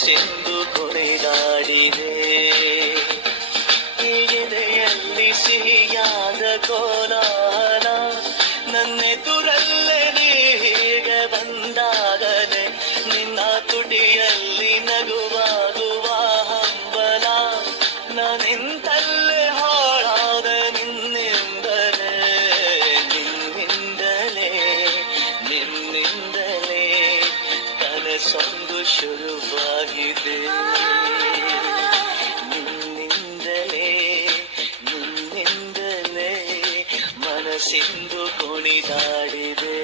ಮನಸ್ಸೆಂದು ಕೊನೆದಾಡಿದೆ. ಎದೆಯಲ್ಲಿ ಸಿಹಿಯಾದ ಕೋಲಾಹಲ, ನನ್ನೆದುರಲ್ಲೇ ನೀ ಹೀಗೆ ಬಂದಾಗಲೇ ನಿನ್ನ ತುಟಿಯಲ್ಲಿ ನಗುವಾಗುವ ಹಂಬಲ. ನಾನಿಂತಲ್ಲೇ ಹಾಳಾದ ನಿನ್ನಿಂದಲೇ, ನಿನ್ನಿಂದಲೇ, ನಿನ್ನಿಂದಲೇ ಕನಸೊಂದು ಶುರುವಾಗಿದೆ. ನಿನ್ನಿಂದಲೇ, ನಿನ್ನಿಂದಲೇ ಮನಸ್ಸಿಂದು ಕುಣಿದಾಡಿದೆ.